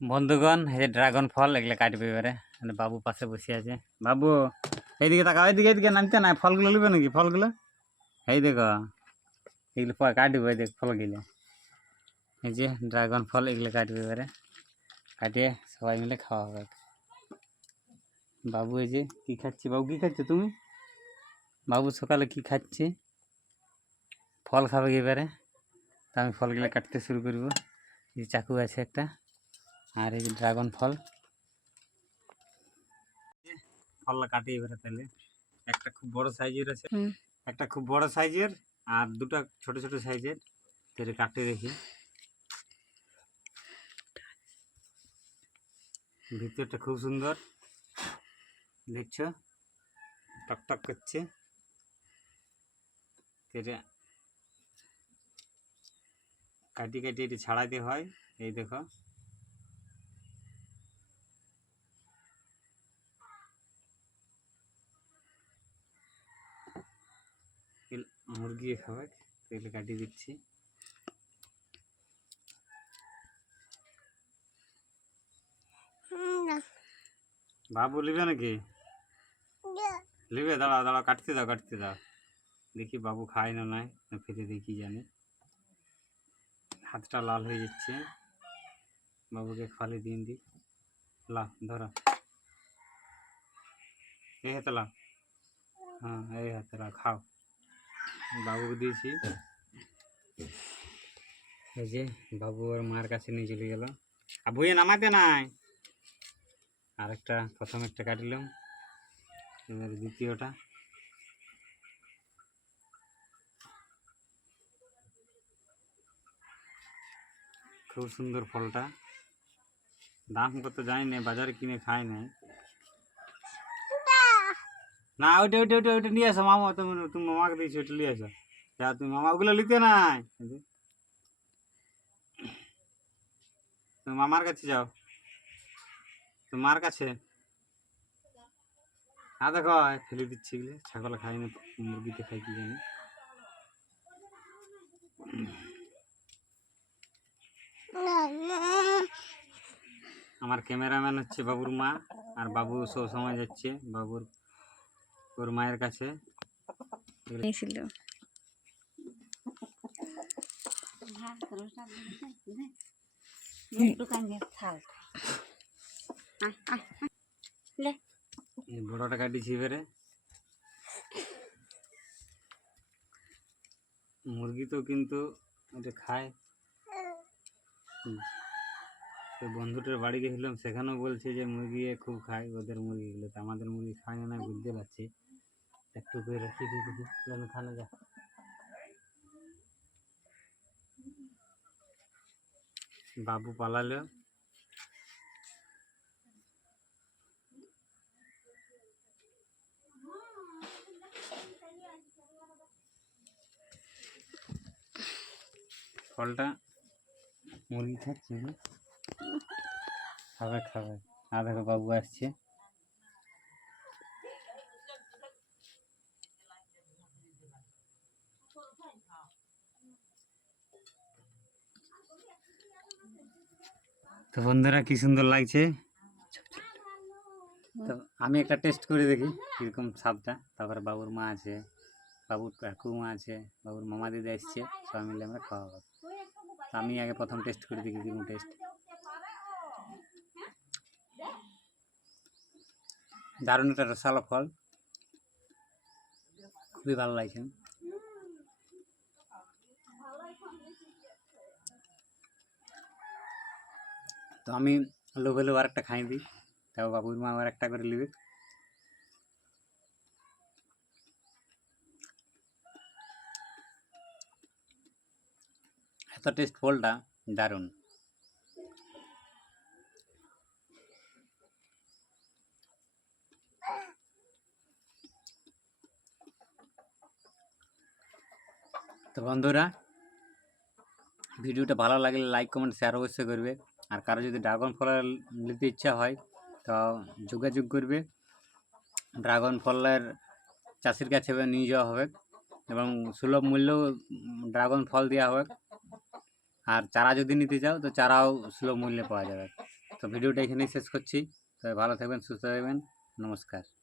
বন্ধুগণ, এই যে ড্রাগন ফল, এগুলো কাটবে এবারে। বাবু পাশে বসে আছে। বাবু, এইদিকে তাকাও, এইদিকে এইদিকে নামতে না ফলগুলো নেবে নাকি, ফলগুলো? এই দেখো, এগুলো কাটবে, এই দেখ ফলগুলো। এই যে ড্রাগন ফল, এগুলো কাটবে এবারে। কাটিয়ে সবাই মিলে খাওয়া হবে। বাবু, এই যে কী খাচ্ছে? বাবু, কী খাচ্ছ তুমি? বাবু, সকালে কি খাচ্ছে? ফল খাবে এবারে? তা আমি ফলগুলো কাটতে শুরু করব। এই চাকু আছে একটা। আর এই যে ড্রাগন ফল। ফলটা কাটি এবারে তাহলে। একটা খুব বড় সাইজের আছে। একটা খুব বড় সাইজের আর দুটো ছোট ছোট সাইজের। তাহলে কাটতে দেখি। ভিতরটা খুব সুন্দর। দেখছ? টকটক করছে। এটা কাটি কাটি এটি ছাড়াইতে হয়। এই দেখো। মুরগি খাবে তেলে কাটি দিচ্ছি। বাবু লিবে নাকি? লিবে দাঁড়াও দাঁড়াও কাটতে দাও কাটতে দাও। দেখি বাবু খায় না নাই না ফেলে দেখি জানি। হাতটা লাল হয়ে যাচ্ছে। বাবুকে খালি দিন দি লা ধরো। এই হাতে লাও হ্যাঁ এই হাতে লাও খাও। বাবুকে দিয়েছি এই যে বাবু আর মার কাছে নিয়ে চলে গেল। আর বইয়ে নামাতে নাই। আরেকটা প্রথম একটা কাটিলাম। এবার দ্বিতীয়টা। খুব সুন্দর ফলটা। দাম কত জানি না বাজারে কিনে খাই নাই। না, ওইটা ওইটা ওইটা ওইটা নিয়ে আসো, মামা তুমি তুমি মামাকে দিয়েছ, ওইটা নিয়ে আসো। যা, তুমি মামা, ওগুলো নিতে নাই। তুমি মামার কাছে যাও। তোমার কাছে। আ, দেখো ফেলে দিচ্ছি এগুলো। ছাগল খাই না, মুরগিতে খাই, কি জানি। আমার ক্যামেরাম্যান হচ্ছে বাবুর মা, আর বাবু সব সময় যাচ্ছে। বাবুর ওর মায়ের কাছে। নিয়েছিল। বড়টা কাটিছি এবারে। মুরগি তো কিন্তু এটা খায়। তো বন্ধুটার বাড়ি গেছিলাম সেখানেও বলছে যে মুরগি খুব খায় ওদের মুরগিগুলো তো আমাদের মুরগি খায় না বুঝতে পারছি। একটু করে রাখি দিয়ে যেন খানে যা বাবু পালালো। ফলটা মুরগি খাচ্ছে খাবে খাবে। আর বাবু আসছে। তো বন্ধুরা, কি সুন্দর লাগছে? তো আমি একটা টেস্ট করে দেখি কীরকম স্বাদটা। তারপরে বাবুর মা আছে, বাবুর কাকুমা আছে, বাবুর মামা দিদি এসছে, সবাই মিলে আমরা খাওয়া হবে। তো আমি আগে প্রথম টেস্ট করে দেখি কীরকম টেস্ট দারুণ একটা রসালো ফল। খুবই ভালো লাগছে। তো আমি লোভে লোভ আরেকটা খাই দিই। তাও বাবুর মা আবার একটা করে নেবে এত টেস্ট ফলটা দারুণ। তো বন্ধুরা, ভিডিওটা ভালো লাগলে লাইক কমেন্ট শেয়ার অবশ্যই করবে। আর কারও যদি ড্রাগন ফল নিতে ইচ্ছা হয়, তো যোগাযোগ করবে। ড্রাগন ফলের চাষির কাছে নিয়ে যাওয়া হবে এবং সুলভ মূল্যেও ড্রাগন ফল দেওয়া হবে। আর চারা যদি নিতে চাও, তো চারাও সুলভ মূল্যে পাওয়া যাবে। তো ভিডিওটা এখানেই শেষ করছি। তবে ভালো থাকবেন, সুস্থ থাকবেন। নমস্কার।